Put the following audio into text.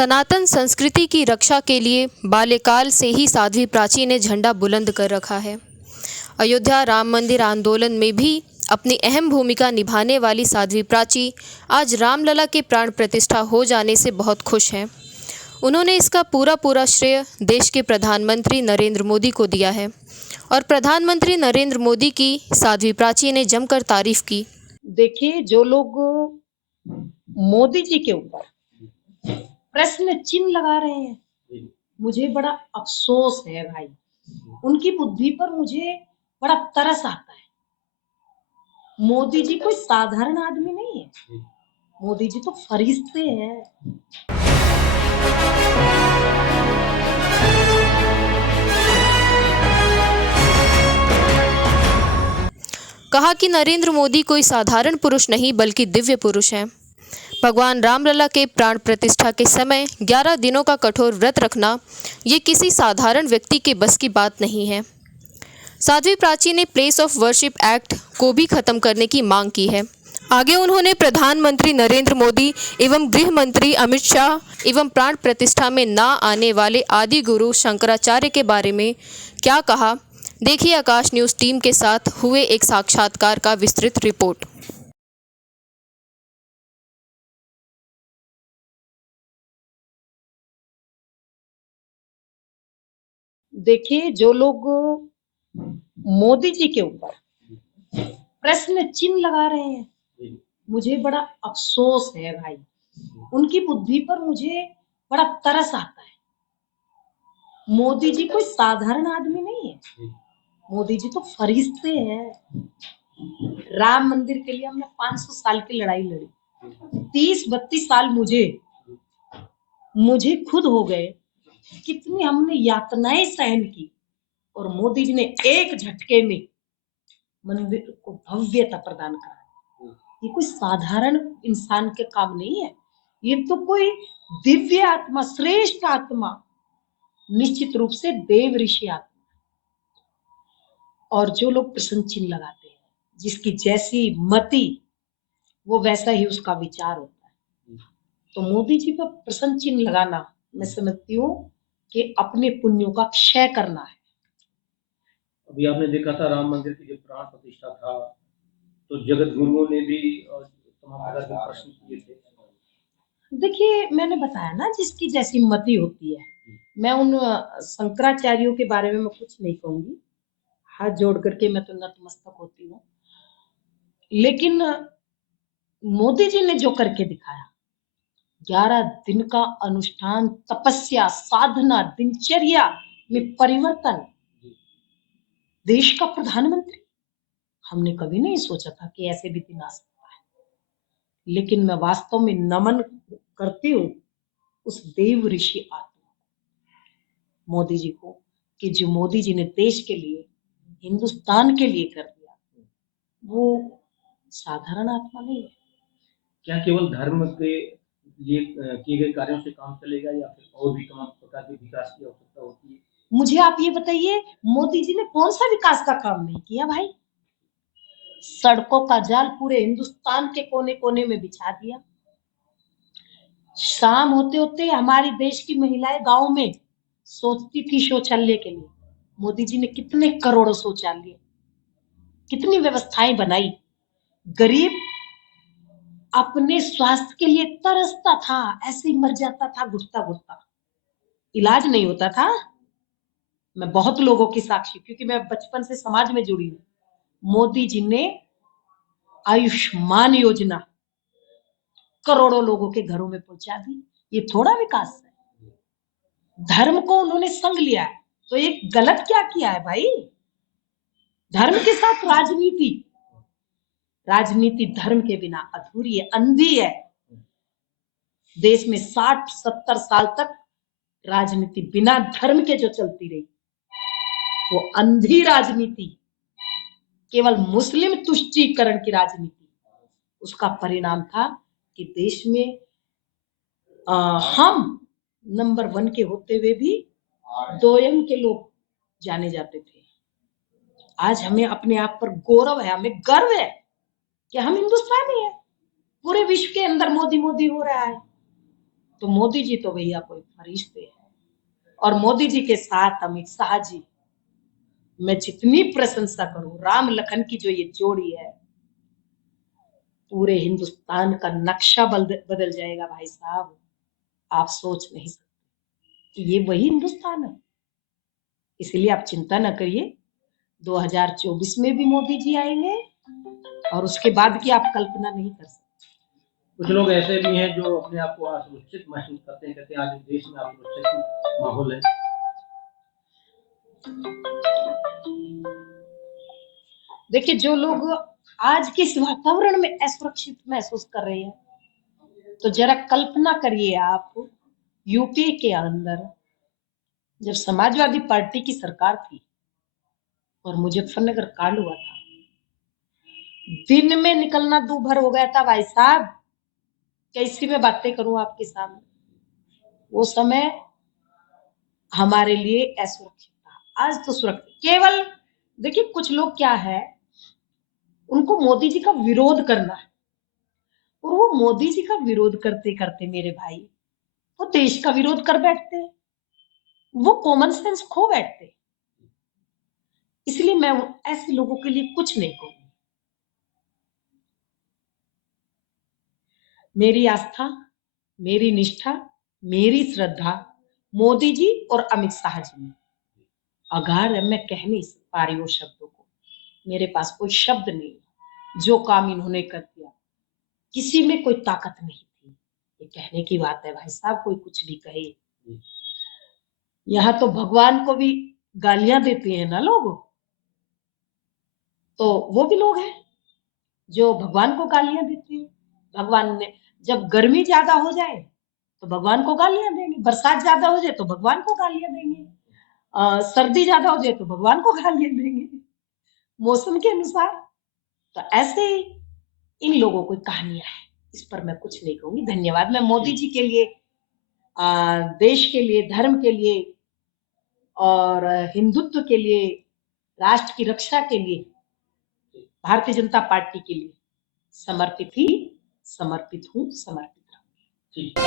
सनातन संस्कृति की रक्षा के लिए बाल्यकाल से ही साध्वी प्राची ने झंडा बुलंद कर रखा है। अयोध्या राम मंदिर आंदोलन में भी अपनी अहम भूमिका निभाने वाली साध्वी प्राची आज रामलला के प्राण प्रतिष्ठा हो जाने से बहुत खुश हैं। उन्होंने इसका पूरा श्रेय देश के प्रधानमंत्री नरेंद्र मोदी को दिया है और प्रधानमंत्री नरेंद्र मोदी की साध्वी प्राची ने जमकर तारीफ की। देखिए, जो लोग मोदी जी के ऊपर प्रश्न चिन्ह लगा रहे हैं, मुझे बड़ा अफसोस है भाई। उनकी बुद्धि पर मुझे बड़ा तरस आता है। मोदी जी कोई साधारण आदमी नहीं है, मोदी जी तो फरिश्ते हैं। कहा कि नरेंद्र मोदी कोई साधारण पुरुष नहीं बल्कि दिव्य पुरुष हैं। भगवान रामलला के प्राण प्रतिष्ठा के समय 11 दिनों का कठोर व्रत रखना ये किसी साधारण व्यक्ति के बस की बात नहीं है। साध्वी प्राची ने प्लेस ऑफ वर्शिप एक्ट को भी खत्म करने की मांग की है। आगे उन्होंने प्रधानमंत्री नरेंद्र मोदी एवं गृह मंत्री अमित शाह एवं प्राण प्रतिष्ठा में ना आने वाले आदि गुरु शंकराचार्य के बारे में क्या कहा, देखिए आकाश न्यूज़ टीम के साथ हुए एक साक्षात्कार का विस्तृत रिपोर्ट। देखिए, जो लोग मोदी जी के ऊपर प्रश्न चिन्ह लगा रहे हैं, मुझे बड़ा अफसोस है भाई। उनकी बुद्धि पर मुझे बड़ा तरस आता है। मोदी जी कोई साधारण आदमी नहीं है, मोदी जी तो फरिश्ते हैं। राम मंदिर के लिए हमने 500 साल की लड़ाई लड़ी, 30-32 साल मुझे खुद हो गए। कितनी हमने यातनाएं सहन की और मोदी जी ने एक झटके में मंदिर को भव्यता प्रदान करा। ये कोई साधारण इंसान के काम नहीं है, ये तो कोई दिव्य आत्मा, श्रेष्ठ आत्मा, निश्चित रूप से देव ऋषि आत्मा। और जो लोग प्रश्न चिन्ह लगाते हैं, जिसकी जैसी मति वो वैसा ही उसका विचार होता है। तो मोदी जी पर प्रश्न चिन्ह लगाना, मैं समझती हूँ कि अपने पुण्यों का क्षय करना है। अभी आपने देखा था राम मंदिर की जब प्राण प्रतिष्ठा था तो जगत गुरुओं ने भी तमाम तरह के प्रश्न किए थे। देखिए, मैंने बताया ना, जिसकी जैसी मति होती है। मैं उन शंकराचार्यों के बारे में मैं कुछ नहीं कहूंगी, हाथ जोड़ करके मैं तो नतमस्तक होती हूँ। लेकिन मोदी जी ने जो करके दिखाया, 11 दिन का अनुष्ठान, तपस्या, साधना, दिनचर्या में परिवर्तन, देश का प्रधानमंत्री, हमने कभी नहीं सोचा था कि ऐसे भी दिन आ सकता है। लेकिन मैं वास्तव में नमन करती हूँ उस देव ऋषि आत्मा मोदी जी को, कि जो मोदी जी ने देश के लिए, हिंदुस्तान के लिए कर दिया, वो साधारण आत्मा नहीं है। क्या केवल धर्म के लिए किए गए कार्यों से काम चलेगा या फिर और भी तमाम प्रकार के विकास की आवश्यकता होती है? मुझे आप ये बताइए, मोदी जी ने कौन सा विकास का काम नहीं किया भाई? सड़कों का जाल पूरे हिंदुस्तान के कोने कोने में बिछा दिया। शाम होते होते हमारी देश की महिलाएं गांव में सोचती थी शौचालय के लिए, मोदी जी ने कितने करोड़ों शौचालय, कितनी व्यवस्थाएं बनाई। गरीब अपने स्वास्थ्य के लिए तरसता था, ऐसे ही मर जाता था घुटता घुटता, इलाज नहीं होता था। मैं बहुत लोगों की साक्षी, क्योंकि मैं बचपन से समाज में जुड़ी हूँ। मोदी जी ने आयुष्मान योजना करोड़ों लोगों के घरों में पहुंचा दी। ये थोड़ा विकास है? धर्म को उन्होंने संग लिया है, तो एक गलत क्या किया है भाई? धर्म के साथ राजनीति, राजनीति धर्म के बिना अधूरी है, अंधी है। देश में 60-70 साल तक राजनीति बिना धर्म के जो चलती रही, वो अंधी राजनीति, केवल मुस्लिम तुष्टीकरण की राजनीति, उसका परिणाम था कि देश में हम नंबर 1 के होते हुए भी 2 के लोग जाने जाते थे। आज हमें अपने आप पर गौरव है, हमें गर्व है कि हम हिंदुस्तानी हैं। पूरे विश्व के अंदर मोदी मोदी हो रहा है। तो मोदी जी तो भैया कोई फरिश्ते हैं, और मोदी जी के साथ अमित शाह जी, मैं जितनी प्रशंसा करूं, राम लखन की जो ये जोड़ी है, पूरे हिंदुस्तान का नक्शा बदल जाएगा भाई साहब। आप सोच नहीं सकते कि ये वही हिंदुस्तान है। इसलिए आप चिंता न करिए, 2024 में भी मोदी जी आएंगे, और उसके बाद की आप कल्पना नहीं कर सकते। कुछ लोग ऐसे भी हैं जो अपने आप को असुरक्षित महसूस करते हैं, कहते हैं आज देश में असुरक्षित माहौल है। देखिए, जो लोग आज के इस वातावरण में असुरक्षित महसूस कर रहे हैं, तो जरा कल्पना करिए आप, यूपी के अंदर जब समाजवादी पार्टी की सरकार थी और मुजफ्फरनगर कांड हुआ था, दिन में निकलना दूभर हो गया था भाई साहब। कैसी मैं बातें करूं आपके सामने, वो समय हमारे लिए असुरक्षित था। आज तो सुरक्षित, केवल देखिए कुछ लोग क्या है, उनको मोदी जी का विरोध करना है, और वो मोदी जी का विरोध करते करते मेरे भाई, वो देश का विरोध कर बैठते हैं, वो कॉमन सेंस खो बैठते हैं। इसलिए मैं ऐसे लोगों के लिए कुछ नहीं कहूंगी। मेरी आस्था, मेरी निष्ठा, मेरी श्रद्धा मोदी जी और अमित शाह जी में अगाध है। मैं कह नहीं पा रही वो शब्दों को, मेरे पास कोई शब्द नहीं। जो काम इन्होंने कर दिया, किसी में कोई ताकत नहीं थी ये कहने की बात है भाई साहब, कोई कुछ भी कहे। यहाँ तो भगवान को भी गालियां देते हैं ना लोग, तो वो भी लोग हैं जो भगवान को गालियां देते हैं। भगवान ने जब गर्मी ज्यादा हो जाए तो भगवान को गालियां देंगे, बरसात ज्यादा हो जाए तो भगवान को गालियां देंगे, सर्दी ज्यादा हो जाए तो भगवान को गालियां देंगे, मौसम के अनुसार। तो ऐसे ही इन लोगों की कहानियां हैं, इस पर मैं कुछ नहीं कहूंगी। धन्यवाद। मैं मोदी जी के लिए, देश के लिए, धर्म के लिए और हिंदुत्व के लिए, राष्ट्र की रक्षा के लिए, भारतीय जनता पार्टी के लिए समर्पित ही, समर्पित हूँ, समर्पित रहूंगी। ठीक।